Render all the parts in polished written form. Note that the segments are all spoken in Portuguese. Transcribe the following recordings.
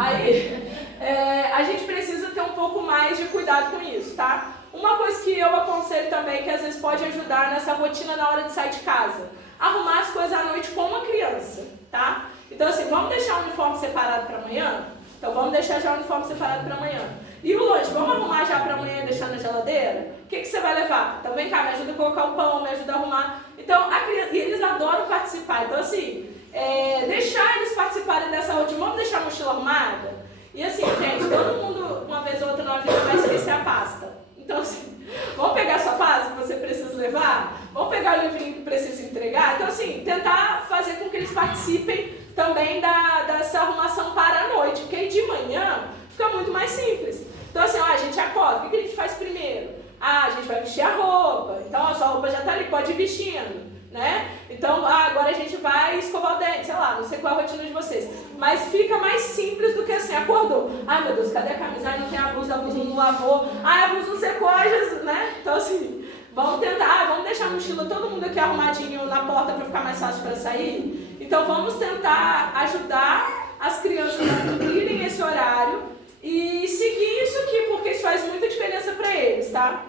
Aí, a gente precisa ter um pouco mais de cuidado com isso, tá? Uma coisa que eu aconselho também, que às vezes pode ajudar nessa rotina na hora de sair de casa, arrumar as coisas à noite com uma criança, tá? Então assim, vamos deixar o uniforme separado para amanhã? Então vamos deixar já o uniforme separado para amanhã. E o lanche, vamos arrumar já para amanhã e deixar na geladeira? O que você vai levar? Então vem cá, me ajuda a colocar o pão, me ajuda a arrumar. Então, e eles adoram participar. Então assim, deixar eles participarem dessa rotina, vamos deixar a mochila arrumada? E assim, gente, todo mundo, uma vez ou outra na vida, vai esquecer a pasta. Então assim, vamos pegar a sua pasta que você precisa levar? Vamos pegar o livrinho que precisa entregar? Então assim, tentar fazer com que eles participem também dessa arrumação para a noite, porque aí de manhã fica muito mais simples. Então assim, a gente acorda, o que a gente faz primeiro? A gente vai vestir a roupa, então a sua roupa já está ali, pode ir vestindo, né? Então agora a gente vai escovar o dente, sei lá, não sei qual é a rotina de vocês, mas fica mais simples do que assim, acordou, ai meu Deus, cadê a camisa? Ai, não tem a blusa não lavou, ai a blusa não secou, né? Então assim, vamos tentar, vamos deixar a mochila todo mundo aqui arrumadinho na porta para ficar mais fácil para sair. Então vamos tentar ajudar as crianças a cumprirem esse horário e seguir isso aqui, porque isso faz muita diferença para eles, tá?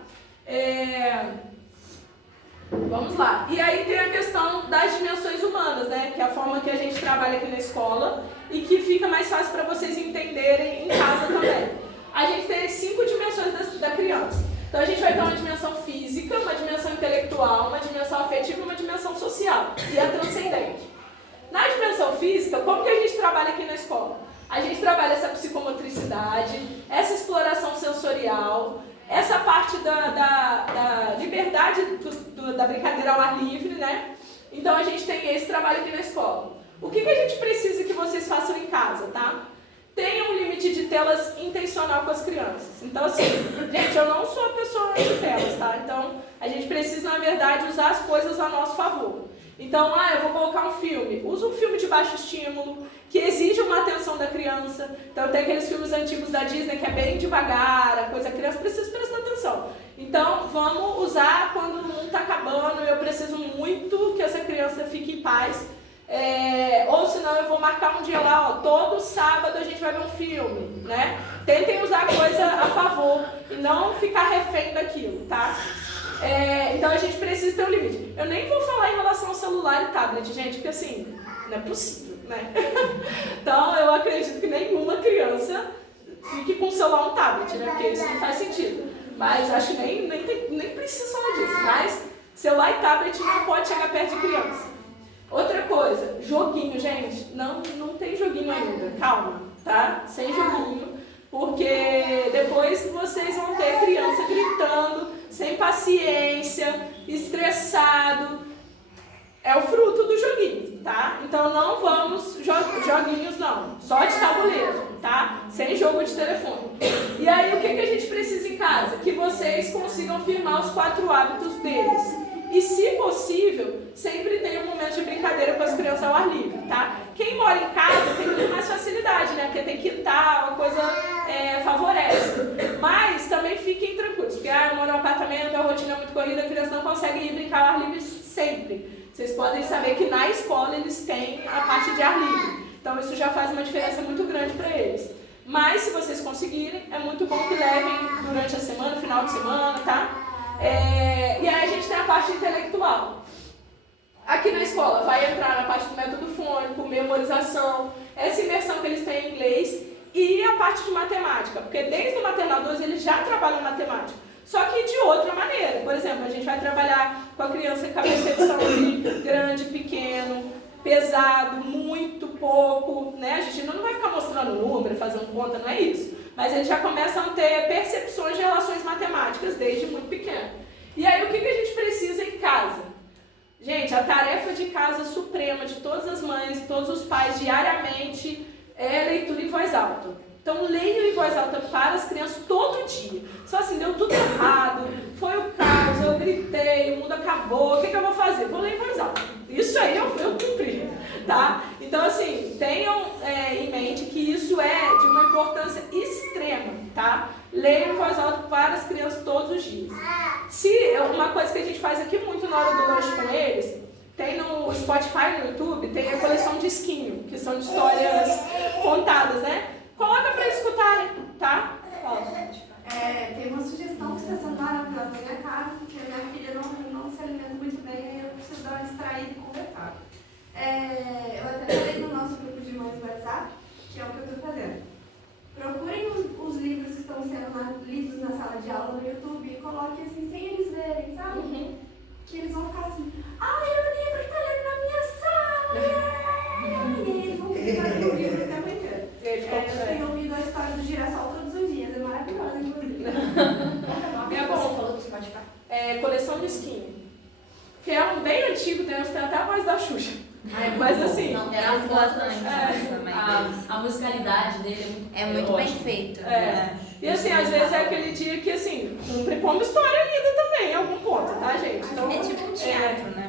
Vamos lá. E aí tem a questão das dimensões humanas, né? Que é a forma que a gente trabalha aqui na escola e que fica mais fácil para vocês entenderem em casa também. A gente tem as 5 dimensões da criança. Então a gente vai ter uma dimensão física, uma dimensão intelectual, uma dimensão afetiva e uma dimensão social. E a transcendente. Na dimensão física, como que a gente trabalha aqui na escola? A gente trabalha essa psicomotricidade, essa exploração sensorial, essa parte da liberdade da brincadeira ao ar livre, né? Então a gente tem esse trabalho aqui na escola. O que a gente precisa que vocês façam em casa, tá? Tenha um limite de telas intencional com as crianças. Então assim, gente, eu não sou a pessoa de telas, tá? Então a gente precisa, na verdade, usar as coisas a nosso favor. Então, eu vou colocar um filme. Usa um filme de baixo estímulo, que exige uma atenção da criança. Então, tem aqueles filmes antigos da Disney que é bem devagar, a criança precisa prestar atenção. Então, vamos usar quando o mundo está acabando e eu preciso muito que essa criança fique em paz. Ou senão eu vou marcar um dia lá, todo sábado a gente vai ver um filme, né? Tentem usar coisa a favor e não ficar refém daquilo, tá? Então a gente precisa ter um limite. Eu nem vou falar em relação ao celular e tablet, gente, porque assim, não é possível, né? Então eu acredito que nenhuma criança fique com um celular ou um tablet, né? Porque isso não faz sentido. Mas acho que nem precisa falar disso. Mas celular e tablet não pode chegar perto de criança. Outra coisa, joguinho, gente. Não tem joguinho ainda, calma, tá? Sem joguinho, porque depois vocês vão ter criança gritando, sem paciência, estressado. É o fruto do joguinho, tá? Então não vamos joguinhos não, só de tabuleiro, tá? Sem jogo de telefone. E aí o que a gente precisa em casa? Que vocês consigam firmar os 4 hábitos deles. E se possível, sempre tem um momento de brincadeira com as crianças ao ar livre, tá? Quem mora em casa tem muito mais facilidade, né? Porque tem quintal, uma coisa favorece. Mas também fiquem tranquilos, porque eu moro em um apartamento, a rotina é muito corrida, a criança não consegue ir brincar ao ar livre sempre. Vocês podem saber que na escola eles têm a parte de ar livre. Então isso já faz uma diferença muito grande para eles. Mas se vocês conseguirem, é muito bom que levem durante a semana, final de semana, tá? E aí a gente tem a parte intelectual. Aqui na escola vai entrar na parte do método fônico, memorização, essa imersão que eles têm em inglês e a parte de matemática, porque desde o maternal 2 eles já trabalham matemática, só que de outra maneira. Por exemplo, a gente vai trabalhar com a criança com a percepção de grande, pequeno, pesado, muito, pouco, né? A gente não vai ficar mostrando número, fazendo conta, não é isso. Mas eles já começam a ter percepções de relações matemáticas desde muito pequeno. E aí o que a gente precisa em casa? Gente, a tarefa de casa suprema de todas as mães, todos os pais diariamente é leitura em voz alta. Então leiam em voz alta para as crianças todo dia. Só assim, deu tudo errado, foi o caos, eu gritei, o mundo acabou, o que eu vou fazer? Vou ler em voz alta. Isso aí eu cumpri, tá? Então assim, tenham em mente que isso é de uma importância extrema, tá? Leiam em voz alta para as crianças todos os dias. Uma coisa que a gente faz aqui muito na hora do lanche com eles, tem no Spotify, no YouTube, tem a coleção de Disquinho, que são de histórias contadas, né? que eles vão ficar assim, ai, o livro tá lendo na minha sala! E eles vão ficar lendo o livro até amanhã. Eu tenho ouvido a história do girassol todos os dias, é maravilhosa, inclusive. É bom. Você falou do Spotify? Coleção de Skin. Que é um bem antigo, tem até a voz da Xuxa. Mas assim. Não, elas gostam também. A musicalidade dele é muito bem feito. E assim, às vezes é aquele dia que assim, cumpre como história lida também, em algum ponto, tá, gente? Então, é tipo um teatro, né?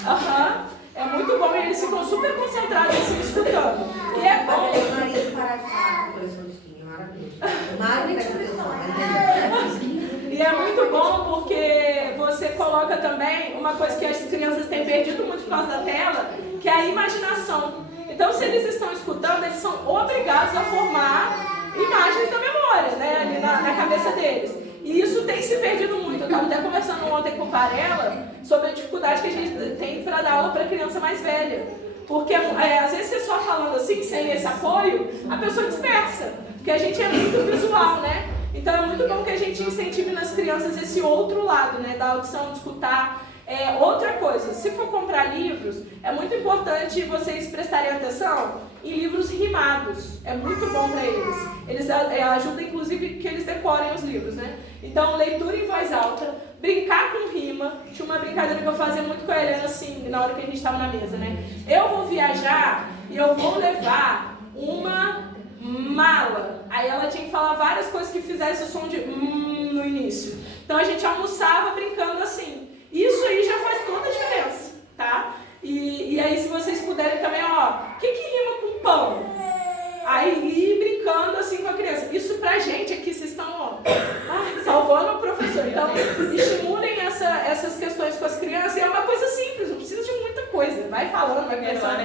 É muito bom e eles ficam super concentrados assim, escutando. E é bom. O marido para de falar com coleção de skin, é maravilhoso. O marido da coleção, e é muito bom porque você coloca também uma coisa que as crianças têm perdido muito por causa da tela, que é a imaginação. Então, se eles estão escutando, eles são obrigados a formar imagens da memória, né, ali na cabeça deles. E isso tem se perdido muito. Eu estava até conversando ontem com o Varela sobre a dificuldade que a gente tem para dar aula para criança mais velha. Porque às vezes você só falando assim, sem esse apoio, a pessoa dispersa. Porque a gente é muito visual, né? Então é muito bom que a gente incentive nas crianças esse outro lado, né? Da audição, de escutar. Outra coisa, se for comprar livros, é muito importante vocês prestarem atenção em livros rimados. É muito bom para eles. Eles ajudam, inclusive, que eles decorem os livros, né? Então, leitura em voz alta, brincar com rima. Tinha uma brincadeira que eu fazia muito com a Helena, assim, na hora que a gente estava na mesa, né? Eu vou viajar e eu vou levar uma mala. Aí ela tinha que falar várias coisas que fizessem o som de no início. Então, a gente almoçava brincando assim. Isso aí já faz toda a diferença, tá? E aí, se vocês puderem também, o que rima com pão? Aí, ir brincando assim com a criança. Isso pra gente aqui, vocês estão, salvando o professor. Então, estimulem essas questões com as crianças. E é uma coisa simples, não precisa de muita coisa. Vai falando, vai pensando.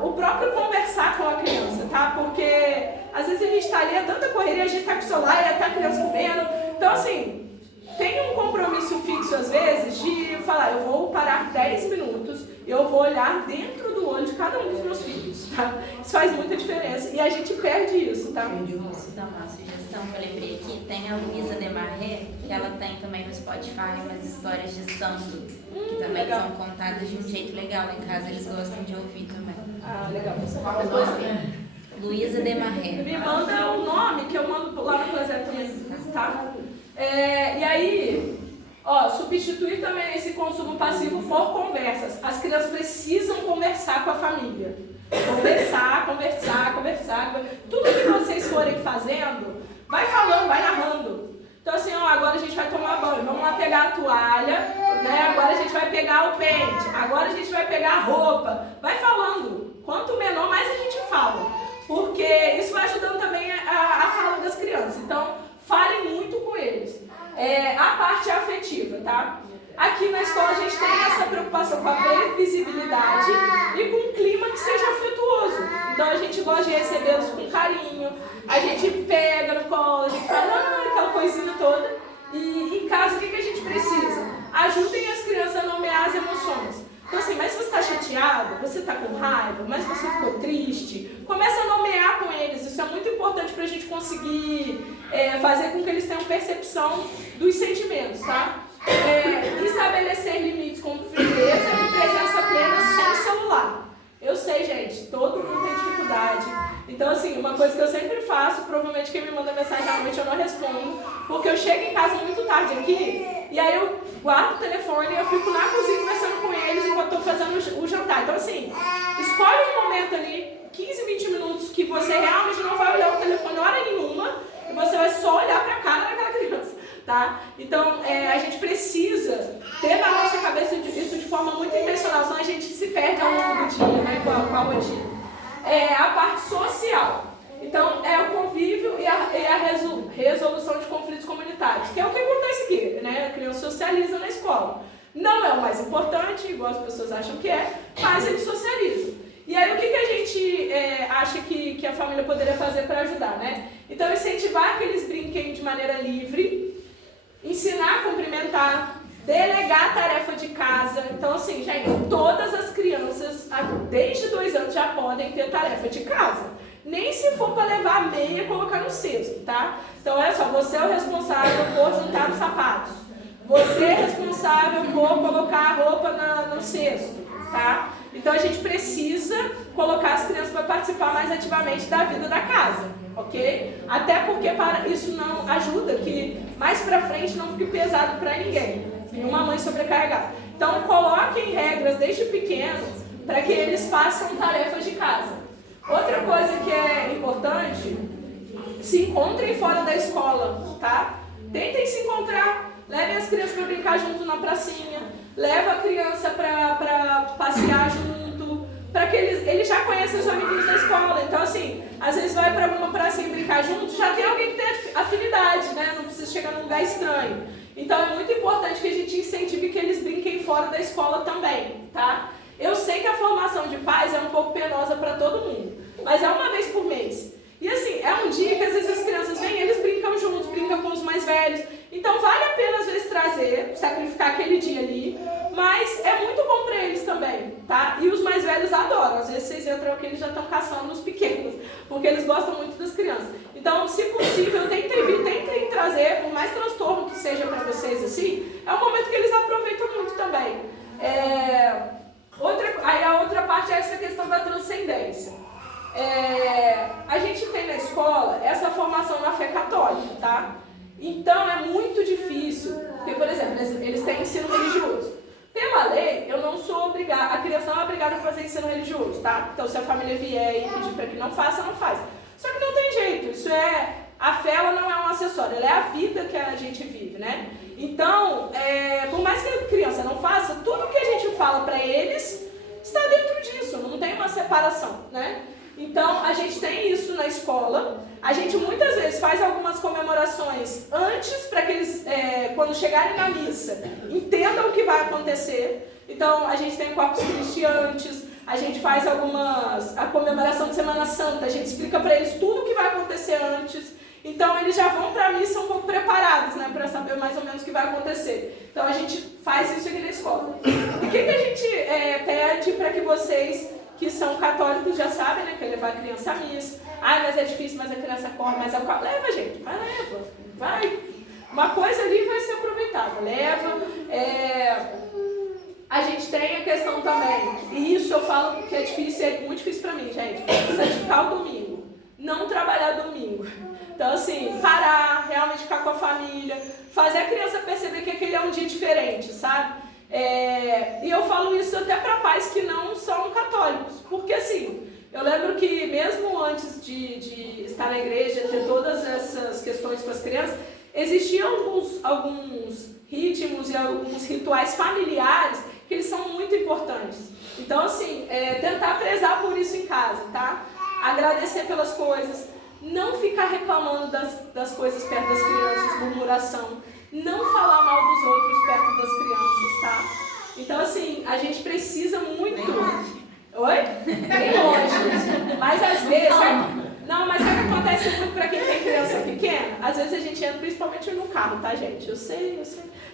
O próprio conversar com a criança, tá? Porque, às vezes, a gente tá ali, é tanta correria, a gente tá com o celular e até a criança comendo. Então, assim, tem um compromisso fixo, às vezes, de falar, eu vou parar 10 minutos e eu vou olhar dentro do olho de cada um dos meus filhos, tá? Isso faz muita diferença e a gente perde isso, tá? Posso dar uma sugestão que eu lembrei aqui? Tem a Luísa Demarré, que ela tem também no Spotify umas histórias de santo, que também legal. São contadas de um jeito legal em casa, eles gostam de ouvir também. Legal. Você fala depois? Luísa Demarré. Me manda o nome que eu mando lá no projeto também, tá? E aí, substituir também esse consumo passivo por conversas. As crianças precisam conversar com a família. Conversar. Tudo que vocês forem fazendo, vai falando, vai narrando. Então assim, agora a gente vai tomar banho, vamos lá pegar a toalha, né? Agora a gente vai pegar o pente, agora a gente vai pegar a roupa. Vai falando. Quanto menor, mais a gente fala. Porque isso vai ajudando também a fala das crianças. Então, falem muito com eles. A parte afetiva, tá? Aqui na escola a gente tem essa preocupação com a previsibilidade e com um clima que seja afetuoso. Então a gente gosta de recebê-los com carinho, a gente pega no colo, a gente fala aquela coisinha toda. E em casa o que a gente precisa? Ajudem as crianças a nomear as emoções. Então assim, mas você está chateado, você está com raiva, mas você ficou triste, começa a nomear com eles. Isso é muito importante para a gente conseguir fazer com que eles tenham percepção dos sentimentos, tá? Estabelecer limites com frieza e presença plena sem celular. Eu sei, gente, todo mundo tem dificuldade. Então, assim, uma coisa que eu sempre faço, provavelmente quem me manda mensagem à noite eu não respondo, porque eu chego em casa muito tarde aqui, e aí eu guardo o telefone e eu fico na cozinha conversando com eles enquanto estou fazendo o jantar. Então, assim, escolhe um momento ali, 15, 20 minutos, que você realmente não vai olhar o telefone hora nenhuma, e você vai só olhar para a cara daquela criança, tá? Então, a gente precisa ter na nossa cabeça isso de forma muito intencional, senão a gente se perde ao longo do dia, né, com a rotina. A parte social. Então, o convívio e a resolução de conflitos comunitários, que é o que acontece aqui, né? A criança socializa na escola. Não é o mais importante, igual as pessoas acham que é, mas eles socializam. E aí, o que a gente acha que a família poderia fazer para ajudar, né? Então, incentivar que eles brinquem de maneira livre, ensinar a cumprimentar, delegar a tarefa de casa. Então, assim, gente, todas as crianças, desde 2 anos, já podem ter tarefa de casa. Nem se for para levar a meia e colocar no cesto, tá? Então, olha só, você é o responsável por juntar os sapatos. você é responsável por colocar a roupa no cesto, tá? Então a gente precisa colocar as crianças para participar mais ativamente da vida da casa, ok? Até porque isso não ajuda que mais para frente não fique pesado para ninguém, nenhuma mãe sobrecarregada. Então coloquem regras desde pequenos para que eles façam tarefas de casa. Outra coisa que é importante, se encontrem fora da escola, tá? Tentem se encontrar, levem as crianças para brincar junto na pracinha, leva a criança para passear junto, para que eles já conhecem os amiguinhos da escola. Então, assim, às vezes vai para alguma pracinha brincar junto, já tem alguém que tem afinidade, né? Não precisa chegar num lugar estranho. Então, é muito importante que a gente incentive que eles brinquem fora da escola também, tá? Eu sei que a formação de pais é um pouco penosa para todo mundo, mas é uma vez por mês. E assim, é um dia que às vezes as crianças vêm, eles brincam juntos, brincam com os mais velhos. Então vale a pena às vezes trazer, sacrificar aquele dia ali, mas é muito bom para eles também, tá? E os mais velhos adoram, às vezes vocês entram aqui, eles já estão caçando nos pequenos, porque eles gostam muito das crianças. Então, se possível, tentem trazer, por mais transtorno que seja para vocês assim, é um momento que eles aproveitam muito também. Aí a outra parte é essa questão da transcendência. A gente tem na escola essa formação na fé católica, tá? Então é muito difícil, porque, por exemplo, eles têm ensino religioso. Pela lei, eu não sou obrigada, a criança não é obrigada a fazer ensino religioso, tá? Então se a família vier e pedir para que não faça, não faz. Só que não tem jeito, a fé ela não é um acessório, ela é a vida que a gente vive, né? Então, por mais que a criança não faça, tudo que a gente fala para eles está dentro disso, não tem uma separação, né? Então, a gente tem isso na escola. A gente muitas vezes faz algumas comemorações antes, para que eles, quando chegarem na missa, entendam o que vai acontecer. Então, a gente tem Corpus Christi antes, a gente faz a comemoração de Semana Santa, a gente explica para eles tudo o que vai acontecer antes. Então, eles já vão para a missa um pouco preparados, né, para saber mais ou menos o que vai acontecer. Então, a gente faz isso aqui na escola. E o que a gente pede para que vocês que são católicos já sabem, né, que é levar a criança à missa. Mas é difícil, mas a criança corre, mas leva, gente, mas leva, vai. Uma coisa ali vai ser aproveitada, leva. A gente tem a questão também, e isso eu falo que é difícil, é muito difícil pra mim, gente, santificar o domingo, não trabalhar domingo. Então, assim, parar, realmente ficar com a família, fazer a criança perceber que aquele é um dia diferente, sabe? E eu falo isso até para pais que não são católicos, porque assim, eu lembro que mesmo antes de estar na igreja, ter todas essas questões com as crianças, existiam alguns ritmos e alguns rituais familiares que eles são muito importantes. Então assim, tentar prezar por isso em casa, tá? Agradecer pelas coisas, não ficar reclamando das coisas perto das crianças, murmuração. Não falar mal dos outros perto das crianças, tá? Então, assim, a gente precisa muito... Oi? Bem longe. Mas às vezes... Mas sabe o que acontece muito pra quem tem criança pequena? Às vezes a gente entra principalmente no carro, tá, gente? Eu sei.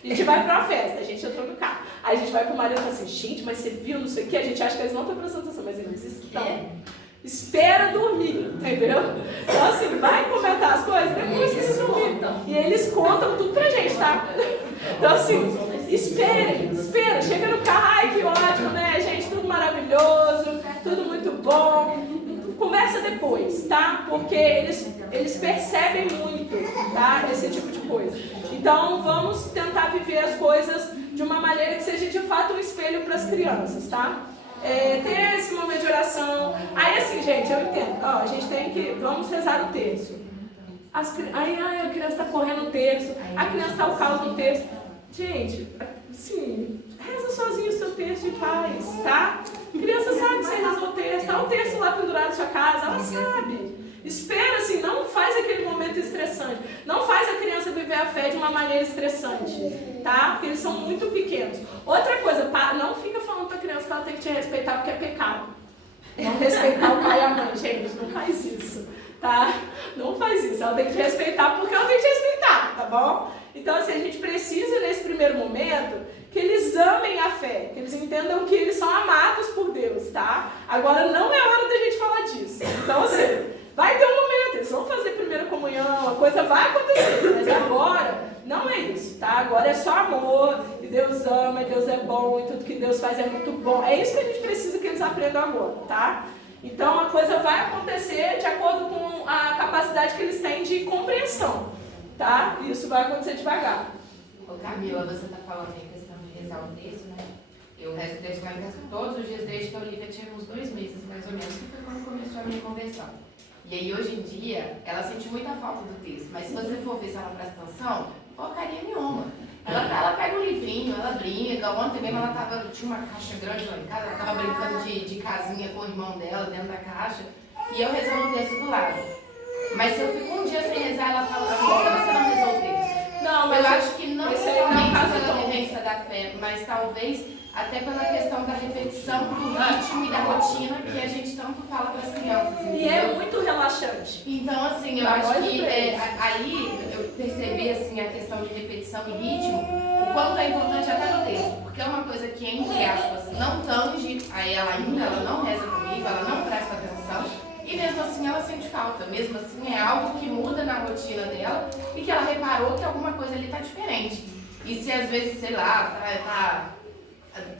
A gente vai pra uma festa, a gente entrou no carro. Aí a gente vai pro marido e fala assim, gente, mas você viu, não sei o quê? A gente acha que eles não estão prestando atenção, mas eles estão. Espera dormir, entendeu? Então assim, vai comentar as coisas depois que eles dormirem. E eles contam tudo pra gente, tá? Então assim, espera, chega no carro, ai que ótimo, né, gente? Tudo maravilhoso, tudo muito bom. Conversa depois, tá? Porque eles percebem muito, tá? Esse tipo de coisa. Então vamos tentar viver as coisas de uma maneira que seja de fato um espelho para as crianças, tá? Ter esse momento de oração. Aí assim, gente, eu entendo. A gente tem que... Vamos rezar o terço. A criança está correndo o terço. A criança está ao caos no terço. Gente, assim, reza sozinho o seu terço e faz, tá? A criança sabe que você rezou o terço. Está o terço lá pendurado na sua casa, ela sabe. Espera, assim, não faz aquele momento estressante. Não faz a criança viver a fé de uma maneira estressante, tá? Porque eles são muito pequenos. Outra coisa, não fica falando pra criança que ela tem que te respeitar porque é pecado. Não respeitar o pai e a mãe, gente, não faz isso, tá? Não faz isso. Ela tem que te respeitar porque ela tem que te respeitar, tá bom? Então, assim, a gente precisa, nesse primeiro momento, que eles amem a fé, que eles entendam que eles são amados por Deus, tá? Agora, não é hora da gente falar disso. Então, assim, vai ter um momento, eles vão fazer primeira comunhão, a coisa vai acontecer, mas agora não é isso, tá? Agora é só amor, e Deus ama, e Deus é bom, e tudo que Deus faz é muito bom. É isso que a gente precisa que eles aprendam agora, tá? Então a coisa vai acontecer de acordo com a capacidade que eles têm de compreensão, tá? E isso vai acontecer devagar. Ô Camila, você está falando em questão de rezar o texto, né? Eu rezo o texto lá em casa todos os dias desde que a Olivia tinha uns 2 meses, mais ou menos, que foi quando começou a minha conversão. E aí hoje em dia, ela sente muita falta do texto, mas se você for ver se ela presta atenção, porcaria nenhuma. Ela pega um livrinho, ela brinca. Ontem mesmo tinha uma caixa grande lá em casa, ela estava brincando de casinha com o irmão dela dentro da caixa, e eu rezando o texto do lado. Mas se eu fico um dia sem rezar, ela fala assim, por que você não rezou o texto? Não, mas eu acho que não somente pela vivência da fé, mas talvez até pela questão da repetição do ritmo e da rotina que a gente tanto fala para as crianças. E é muito relaxante. Então, assim, eu acho que aí eu percebi assim, a questão de repetição e ritmo, o quanto é importante até no texto, porque é uma coisa que, entre aspas, não tange a ela ainda, ela não reza comigo, ela não presta atenção, e mesmo assim ela sente falta, mesmo assim é algo que muda na rotina dela e que ela reparou que alguma coisa ali está diferente. E se às vezes, sei lá,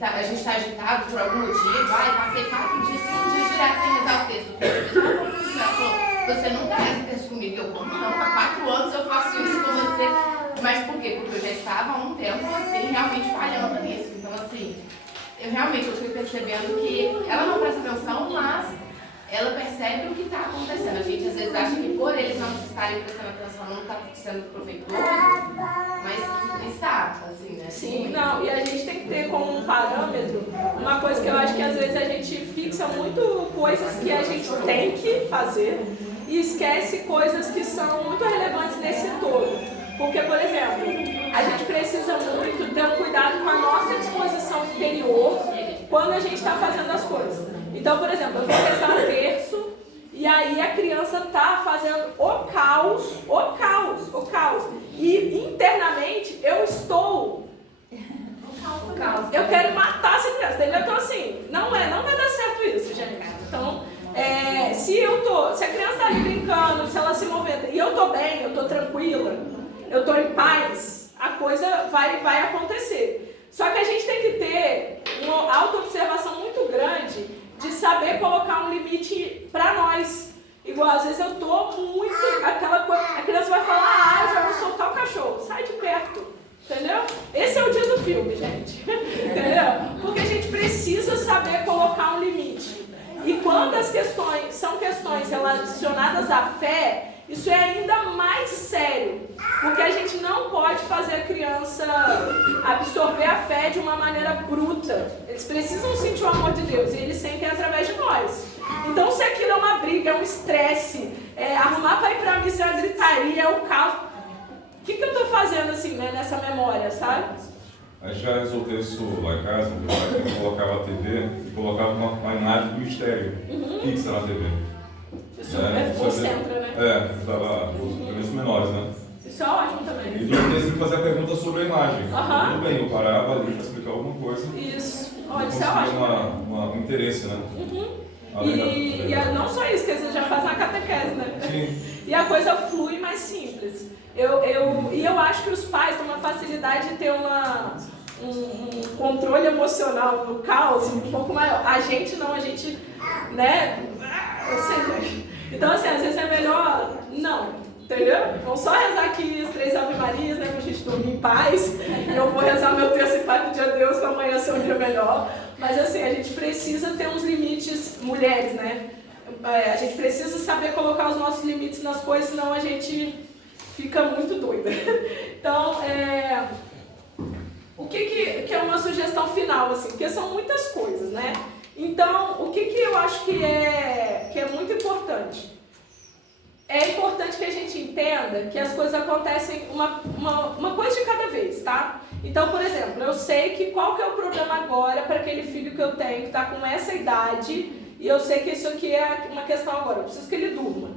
a gente está agitado por algum motivo, passei 4 dias, 5 dias direto sem rezar o texto. Ela falou, você nunca reza o texto comigo. Eu, como não? Há 4 anos eu faço isso com você. Mas por quê? Porque eu já estava há um tempo, assim, realmente falhando nisso. Então, assim, eu fui percebendo que ela não presta atenção, mas ela percebe o que está acontecendo. A gente às vezes acha que por eles não estarem prestando atenção não está sendo profeitoso, mas está, assim, né? Sim, não, e a gente tem que ter como um parâmetro uma coisa que eu acho que às vezes a gente fixa muito coisas que a gente tem que fazer e esquece coisas que são muito relevantes nesse todo. Porque, por exemplo, a gente precisa muito ter um cuidado com a nossa disposição interior quando a gente está fazendo as coisas. Então, por exemplo, eu vou rezar o terço e aí a criança está fazendo o caos. E internamente eu estou... Eu quero matar essa criança, entendeu? Então, assim, não vai dar certo isso, gente. Então, se a criança está ali brincando, se ela se movendo, e eu estou bem, eu estou tranquila, eu estou em paz, a coisa vai acontecer. Só que a gente tem que ter uma autoobservação muito grande de saber colocar um limite para nós. Igual, às vezes eu tô muito... Aquela coisa, a criança vai falar, eu já vou soltar o cachorro, sai de perto. Entendeu? Esse é o dia do filme, gente. Entendeu? Porque a gente precisa saber colocar um limite. E quando as questões são questões relacionadas à fé, isso é ainda mais sério. Porque a gente não pode fazer a criança absorver a fé de uma maneira bruta. Eles precisam sentir o amor de Deus e eles sentem através de nós. Então, se aquilo é uma briga, é um estresse, arrumar para ir para a missa é uma gritaria, é o caos. O que eu estou fazendo assim, né, nessa memória, sabe? A gente já resolveu isso lá em casa, eu colocava a TV e colocava uma imagem do mistério fixa na TV. Isso concentra, né? Que estava os menores, né? Isso é ótimo também. E durante esse fazer a pergunta sobre a imagem. Tudo bem, eu parava ali para explicar alguma coisa. Isso. Isso é ótimo. Um interesse, né? E não só isso, que você já faz na catequese, né? Sim. E a coisa flui mais simples. Eu acho que os pais têm uma facilidade de ter um controle emocional no caos um pouco maior. A gente não, né? Eu sei. Então, assim, às vezes é melhor não, entendeu? Vamos só rezar aqui as 3 Ave Marias, né? Pra gente dormir em paz. E eu vou rezar meu terço e pai pedir a Deus para amanhã ser um dia melhor. Mas, assim, a gente precisa ter uns limites, mulheres, né? A gente precisa saber colocar os nossos limites nas coisas, senão a gente fica muito doida. Então, o que é uma sugestão final, assim? Porque são muitas coisas, né? Então, o que eu acho que é muito importante? É importante que a gente entenda que as coisas acontecem uma coisa de cada vez, tá? Então, por exemplo, eu sei que qual que é o problema agora para aquele filho que eu tenho que está com essa idade e eu sei que isso aqui é uma questão agora, eu preciso que ele durma.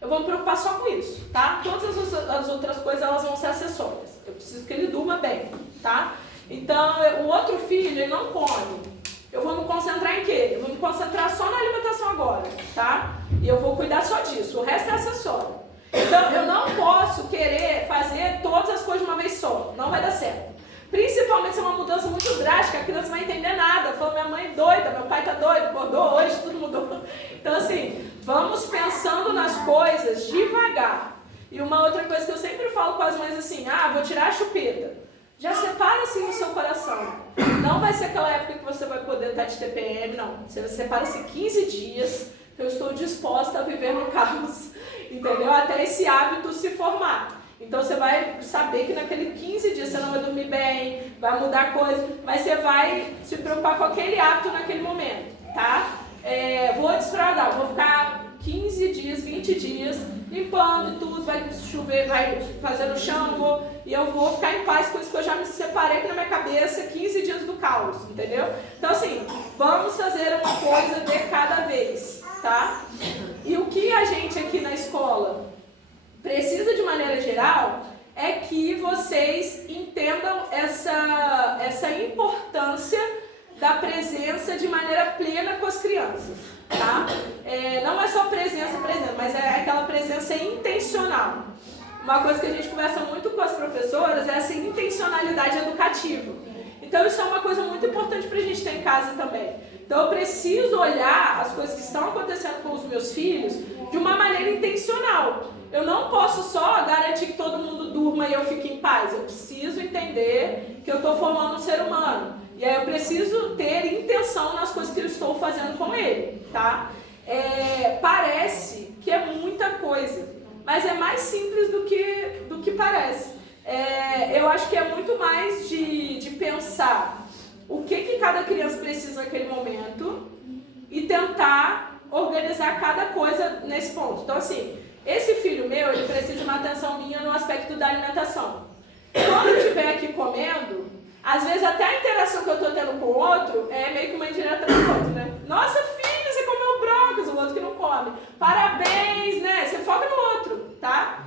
Eu vou me preocupar só com isso, tá? Todas as outras coisas, elas vão ser acessórias. Eu preciso que ele durma bem, tá? Então, o outro filho, ele não come. Eu vou me concentrar em quê? Eu vou me concentrar só na alimentação agora, tá? E eu vou cuidar só disso, o resto é acessório. Então, eu não posso querer fazer todas as coisas de uma vez só, não vai dar certo. Principalmente se é uma mudança muito drástica, a criança não vai entender nada. Falou, minha mãe é doida, meu pai tá doido, acordou hoje, tudo mudou. Então assim, vamos pensando nas coisas devagar. E uma outra coisa que eu sempre falo com as mães assim, vou tirar a chupeta. Já separa assim no seu coração. Não vai ser aquela época que você vai poder estar de TPM, não. Você separa assim 15 dias que eu estou disposta a viver no caos, entendeu? Até esse hábito se formar. Então você vai saber que naqueles 15 dias você não vai dormir bem, vai mudar coisa, mas você vai se preocupar com aquele hábito naquele momento, tá? Vou desfraudar, vou ficar 15 dias, 20 dias limpando tudo, vai chover, vai fazer no chão, e eu vou ficar em paz com isso que eu já me separei aqui na minha cabeça 15 dias do caos, entendeu? Então assim, vamos fazer uma coisa de cada vez, tá? E o que a gente aqui na escola precisa de maneira geral é que vocês entendam essa importância da presença de maneira plena com as crianças, tá? Não é só presença, mas é aquela presença intencional. Uma coisa que a gente conversa muito com as professoras é essa intencionalidade educativa. Então isso é uma coisa muito importante para a gente ter em casa também. Então eu preciso olhar as coisas que estão acontecendo com os meus filhos de uma maneira intencional. Eu não posso só garantir que todo mundo durma e eu fique em paz. Eu preciso entender que eu estou formando um ser humano. E aí eu preciso ter intenção nas coisas que eu estou fazendo com ele, tá? Parece que é muita coisa, mas é mais simples do que parece. Eu acho que é muito mais de pensar o que cada criança precisa naquele momento e tentar organizar cada coisa nesse ponto. Então assim, esse filho meu, ele precisa de uma atenção minha no aspecto da alimentação. Quando eu estiver aqui comendo, às vezes até a interação que eu estou tendo com o outro é meio que uma indireta do outro, né? Nossa, filho, você comeu brócolis, o outro que não come. Parabéns, né? Você foca no outro, tá?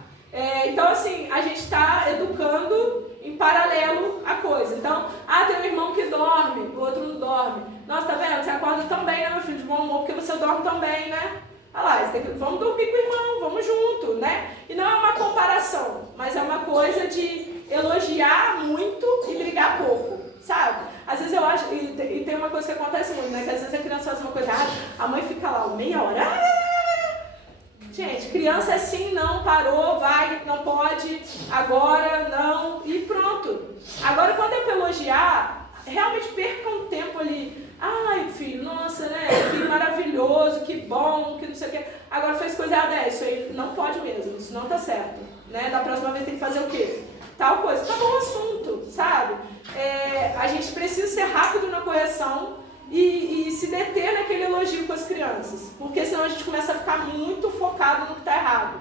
Então, assim, a gente está educando em paralelo a coisa. Então, tem um irmão que dorme, o outro não dorme. Nossa, tá vendo? Você acorda tão bem, né, meu filho, de bom humor, porque você dorme tão bem, né? Olha lá, vamos dormir com o irmão, vamos junto, né? E não é uma comparação, mas é uma coisa de elogiar muito e brigar pouco, sabe? Às vezes eu acho, e tem uma coisa que acontece muito, né? Que às vezes a criança faz uma coisa errada, a mãe fica lá meia hora. Gente, criança é assim, não, parou, vai, não pode, agora, não, e pronto. Agora, quando é pra elogiar, realmente perca um tempo ali. Ai, filho, nossa, né? Que maravilhoso, que bom, que não sei o quê. Agora fez coisa errada, isso aí não pode mesmo, isso não tá certo, né? Da próxima vez tem que fazer o quê? Tal coisa. Acabou o assunto, sabe? A gente precisa ser rápido na correção e se deter naquele elogio com as crianças, porque senão a gente começa a ficar muito focado no que está errado.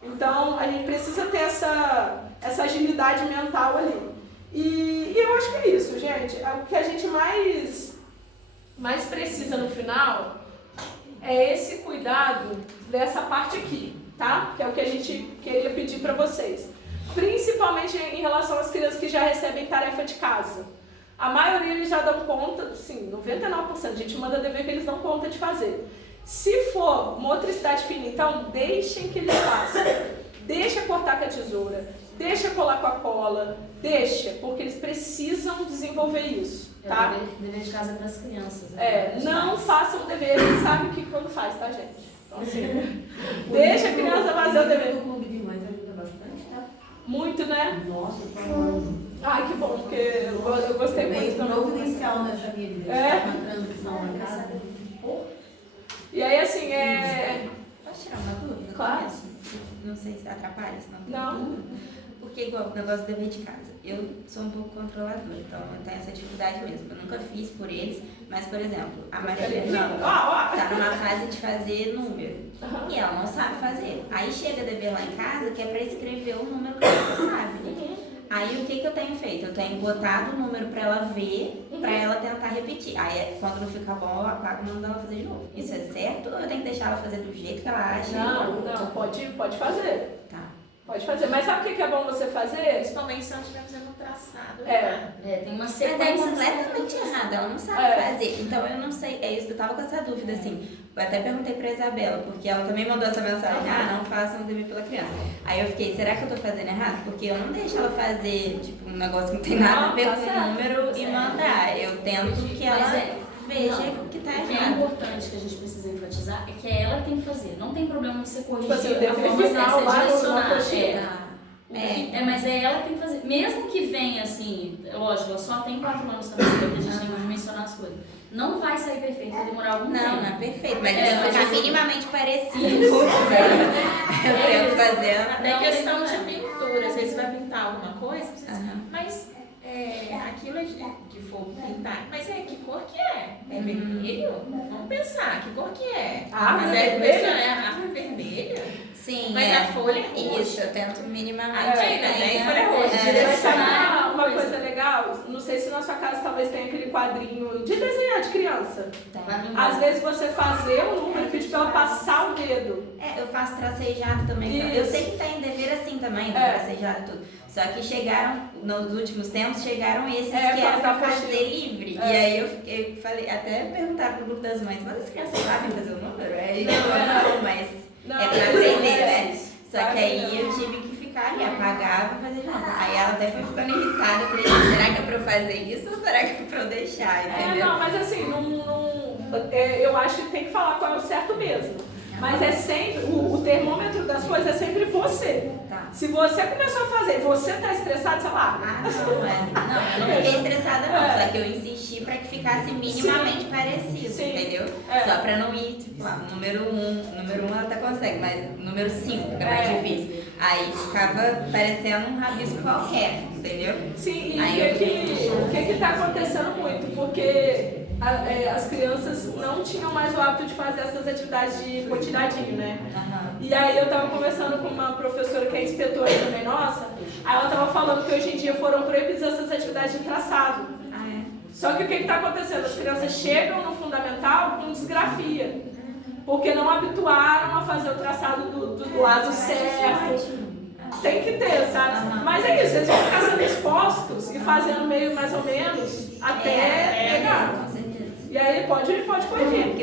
Então, a gente precisa ter essa agilidade mental ali. E eu acho que é isso, gente. O que a gente mais precisa no final é esse cuidado dessa parte aqui, tá? Que é o que a gente queria pedir para vocês. Principalmente em relação às crianças que já recebem tarefa de casa. A maioria eles já dão conta, sim, 99%. A gente manda dever que eles dão conta de fazer. Se for motricidade fina, então deixem que eles façam. Deixa cortar com a tesoura, deixa colar com a cola, deixa, porque eles precisam desenvolver isso, tá? Dever de casa para as crianças. Não façam dever, eles sabem que quando faz, tá, gente? Então, assim, deixa a criança fazer o dever. O clube de mães ajuda bastante, tá? Muito, né? Nossa, eu tô amando. Ai, que bom, porque eu gostei muito. Um novo inicial nessa minha vida. Uma transição na casa. E aí, assim, Posso tirar uma dúvida? Claro. Não sei se atrapalha, senão. Não. Porque, igual o negócio do dever de casa, eu sou um pouco controladora, então eu tenho essa dificuldade mesmo. Eu nunca fiz por eles, mas, por exemplo, a Maria Fernanda tá numa fase de fazer número. E ela não sabe fazer. Aí chega dever lá em casa que é pra escrever o número que ela sabe. Aí o que eu tenho feito? Eu tenho botado o número pra ela ver, pra ela tentar repetir. Aí quando não fica bom, eu apago e mando ela fazer de novo. Isso é certo ou eu tenho que deixar ela fazer do jeito que ela acha? Não, pode fazer. Tá. Pode fazer. Mas sabe o que é bom você fazer? Principalmente se ela estiver fazendo um traçado. Tem uma Mas sequência é completamente errada, ela não sabe fazer. Então eu não sei, é isso que eu tava com essa dúvida, assim. Eu até perguntei pra Isabela, porque ela também mandou essa mensagem, não façam dever pela criança. Aí eu fiquei, será que eu tô fazendo errado? Porque eu não deixo ela fazer, tipo, um negócio que não tem nada a ver com o número e mandar. Eu tento que ela veja que tá errado. O que é errado. importante que a gente precisa enfatizar é que é ela que tem que fazer. Não tem problema você corrigir Tipo assim, a forma final, lá certa, no direcionar. Mas é ela que tem que fazer. Mesmo que venha assim, lógico, ela só tem 4 anos também, porque a gente tem que mencionar as coisas. Não vai sair perfeito, vai demorar algum tempo. Não é perfeito, mas se ficar minimamente parecido, eu tento fazer. Até questão de pintura, às vezes vai pintar alguma coisa, você diz, mas aquilo que for pintar, mas que cor que é? É vermelho? Vamos pensar, que cor que é? Árvore Mas vermelha? É a árvore vermelha? Sim, Mas a folha é roxa. Isso, eu tento minimamente. Tem folha roxa. Mas sabe uma coisa legal? Não sei se na sua casa talvez tenha aquele quadrinho de desenhar de criança. Às vezes você fazer o número e pedir pra ela passar o dedo. Eu faço tracejado também. Isso. Eu sei que tem dever assim também, tracejado e tudo. Só que chegaram, nos últimos tempos, chegaram esses que eram pra fazer livre. E aí eu falei, até perguntar pro grupo das mães, mas as crianças sabem fazer o número? Aí não, mas é pra aprender, né? Só que aí eu tive que ficar ali, apagar pra fazer de novo. Aí ela até foi ficando irritada. Eu falei, será que é pra eu fazer isso ou será que é pra eu deixar? Entendeu? Não, mas assim, eu acho que tem que falar qual é o certo mesmo. Mas é sempre, o termômetro das coisas é sempre você. Tá. Se você começou a fazer, você tá estressado, sei lá. Não, eu não fiquei estressada não, só que eu insisti pra que ficasse minimamente parecido, entendeu? Só pra não ir, tipo, número 1 ela até consegue, mas número 5 que é mais difícil. Aí ficava parecendo um rabisco qualquer, entendeu? Sim, e aí o que tá acontecendo muito? Porque as crianças não tinham mais o hábito de fazer essas atividades de pontilhadinho, né? E aí eu tava conversando com uma professora que é inspetora também nossa, aí ela tava falando que hoje em dia foram proibidas essas atividades de traçado. Só que o que tá acontecendo? As crianças chegam no fundamental com disgrafia, porque não habituaram a fazer o traçado do lado certo. Tem que ter, sabe? Mas é isso, eles vão ficar sendo expostos e fazendo meio mais ou menos até pegar. Com certeza. E aí pode corrigir.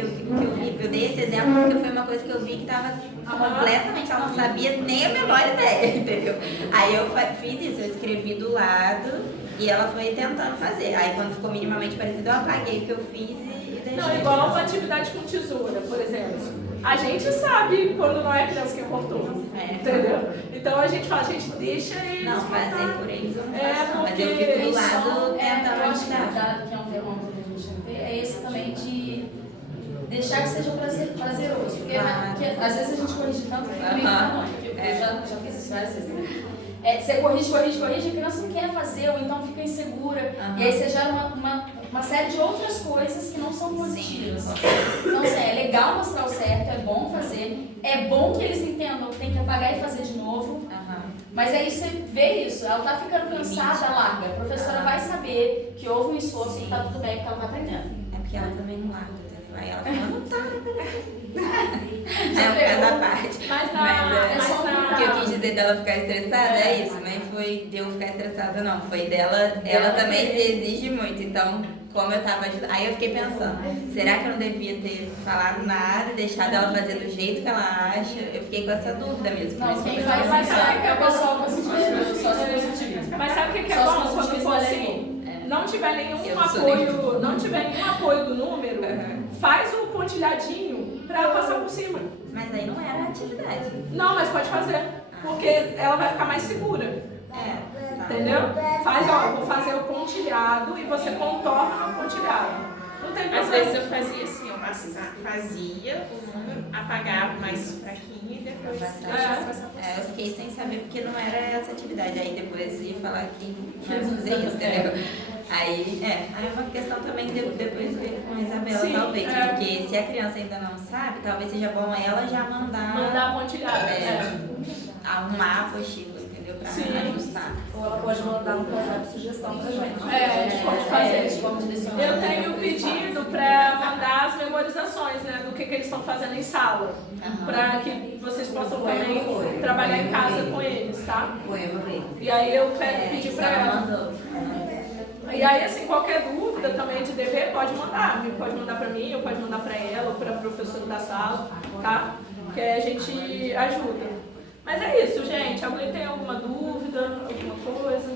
Eu dei esse exemplo porque foi uma coisa que eu vi que estava completamente, ela não sabia nem a menor ideia, entendeu? Aí eu fiz isso, eu escrevi do lado e ela foi tentando fazer. Aí quando ficou minimamente parecido, eu apaguei o que eu fiz e deixei. Não, igual uma atividade com tesoura, por exemplo. A gente sabe quando não é a criança que cortou, entendeu? Então a gente fala, a gente deixa eles não fazer por eles, eu não faço, porque mas eu fico do lado eu tentando acho que ajudar. cuidado, que é um termômetro que a gente tem que ter, é esse também de deixar que seja prazeroso. Porque às vezes a gente corrige tanto que fica meio enfadonho. Eu já fiz isso várias vezes, né? Você corrige, a criança não quer fazer, ou então fica insegura. E aí você gera uma série de outras coisas que não são positivas. Então, assim, é legal mostrar o certo, é bom fazer, é bom que eles entendam que tem que apagar e fazer de novo. Mas aí você vê isso, ela tá ficando cansada, larga. A professora vai saber que houve um esforço e tá tudo bem, porque ela tá aprendendo. É porque ela também não larga, entendeu? Aí ela fala, não tá, é um caso à parte. Mas o que eu quis dizer dela ficar estressada é isso, nem foi de eu ficar estressada não, foi dela, ela também se exige muito, então como eu tava ajudando, aí eu fiquei pensando, será que eu não devia ter falado nada e deixado ela fazer do jeito que ela acha? Eu fiquei com essa dúvida mesmo. Não, quem faz isso é o pessoal positivo, só se positivo. Mas sabe o que é bom quando for assim? Não tiver nenhum apoio do número, faz um pontilhadinho pra passar por cima. Mas aí não era a atividade. Não, mas pode fazer, porque ela vai ficar mais segura. Entendeu? Faz, vou fazer o pontilhado e você contorna o pontilhado. Não tem problema. Às vezes eu fazia assim, eu fazia o número, apagava mais fraquinho e depois deixava passar por cima. Eu fiquei sem saber porque não era essa atividade. Aí depois ia falar que não ia fazer isso, entendeu? Aí é uma questão também de depois ver com a Isabela, talvez. Porque se a criança ainda não sabe, talvez seja bom ela já mandar pontilhado. Arrumar a apostila, entendeu? Pra ajustar. Ou ela pode mandar no WhatsApp sugestão pra gente. A gente pode fazer. Eu tenho pedido para mandar as memorizações, né, do que eles estão fazendo em sala. Para que vocês possam também trabalhar em casa com eles, tá? Poema pra ele. E aí eu quero pedir pra ela. E aí, assim, qualquer dúvida também de dever, pode mandar pra mim, ou pode mandar pra ela, ou pra professora da sala, tá? Que aí a gente ajuda. Mas é isso, gente. Alguém tem alguma dúvida, alguma coisa?